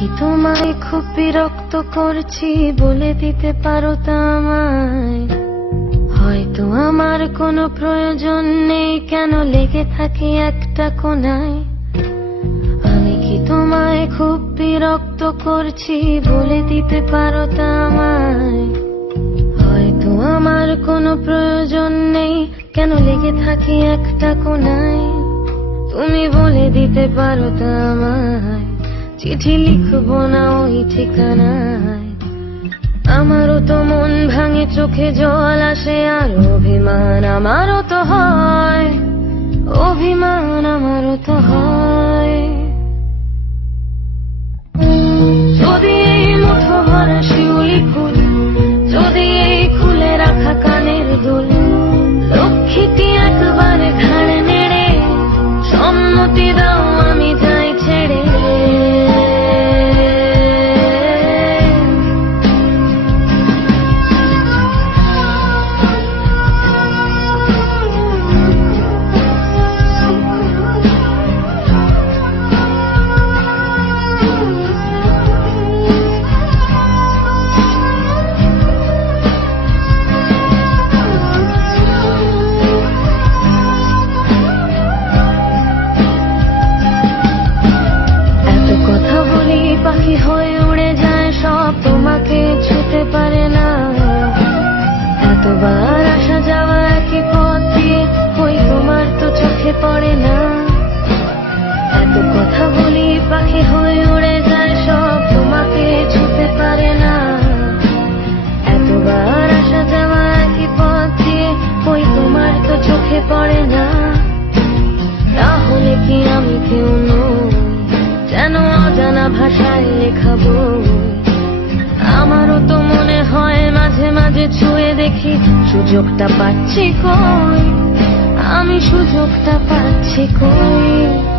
কি তোমায় খুব বিরক্ত করছি বলে দিতে পারো তা আমায়? হয়তো আমার কোনো প্রয়োজন নেই, কেন লেগে থাকি একটা কোনায়? আমি কি তোমায় খুব বিরক্ত করছি বলে দিতে পারো তা আমায়? হয়তো আমার কোনো প্রয়োজন নেই, কেন লেগে থাকি একটা কোনায়? তুমি বলে দিতে পারো তা আমায়, চিঠি লিখবো না ওই ঠিকানায়। আমারও তো মন ভাঙে, চোখে জল আসে, আর অভিমান আমারও তো হয়, অভিমান আমারও তো হয়। যদি এই মুঠো ভরা শিউলি ফুল, যদি এই খুলে রাখা কানের দুল, লক্ষ্মীটি একবারে ঘাড়ে নেড়ে সম্মতি দাও আমি যাই ছেড়ে। পাখি হয়ে উড়ে যায় সব, তোমাকে ছুতে পারে না। এতবার আসা যাওয়া একই পথ দিয়ে, ওই তোমার তো চোখে পড়ে না। এত কথা বলি পাখি হয়ে উড়ে যায় সব, তোমাকে ছুতে পারে না। এতবার আসা যাওয়া একই পথ দিয়ে, ওই তোমার তো চোখে পড়ে না। তাহলে কি আমি কেউ নই, যেন অজানা ভাষায় লেখাবো? আমারও তো মনে হয় মাঝে মাঝে ছুঁয়ে দেখি, সুযোগটা পাচ্ছি কই, আমি সুযোগটা পাচ্ছি কই।